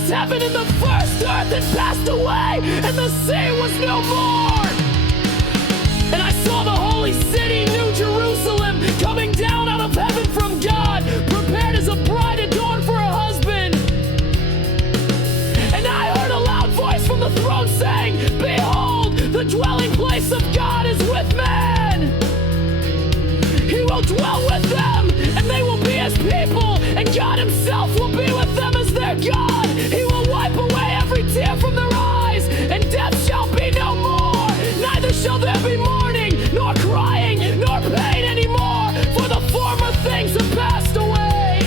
first heaven and the first earth had passed away, and the sea was no more. And I saw the holy city, New Jerusalem, coming down out of heaven from God, prepared as a bride adorned for her husband. And I heard a loud voice from the throne saying, "Behold, the dwelling place of God is with man. He will dwell with them, and they will be his people, and God himself will be with them as their God. He will wipe away every tear from their eyes, and death shall be no more. Neither shall there be mourning, nor crying, nor pain anymore, for the former things have passed away."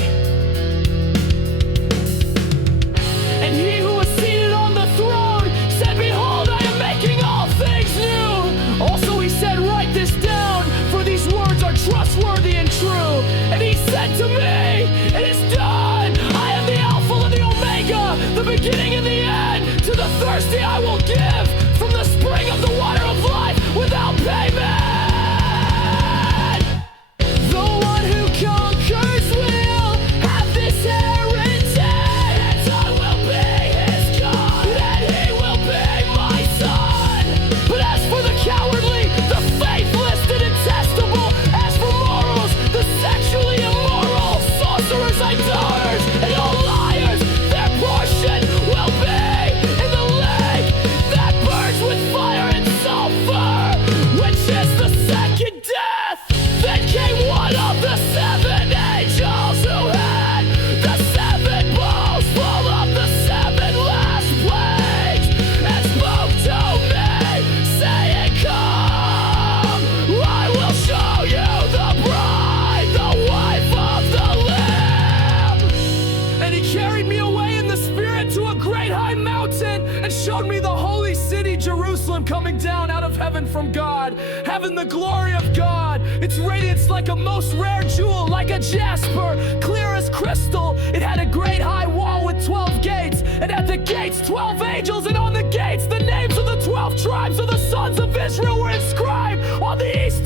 And he who was seated on the throne said, "Behold, I am making all things new." Also he said, "Write this down, for these words are trustworthy and true." And he said to me, "It is done. I am the Alpha and the Omega, the beginning and the end. To the thirsty I will give from the spring of the water of life without payment. The one who conquers will have this heritage. I will be his God, and he will be my son. But as for the cowardly, the faithless, the detestable, as for mortals, the sexually immoral, sorcerers, idolaters, and all liars, their portion will be in the lake that burns with fire and sulfur, which is the second death. Then came one of the seven angels who had the seven bowls full of the seven last plagues, and spoke to me, saying, "Come, I will show you the bride, the wife of the Lamb." And he carried me away in the spirit to a great high mountain, and showed me the holy city, Jerusalem, coming down out of heaven from God, having the glory of God. Its radiance like a most rare jewel, like a jasper, clear as crystal. It had a great high wall with 12 gates, and at the gates 12 angels, and on the gates the names of the 12 tribes of the sons of Israel were inscribed. On the east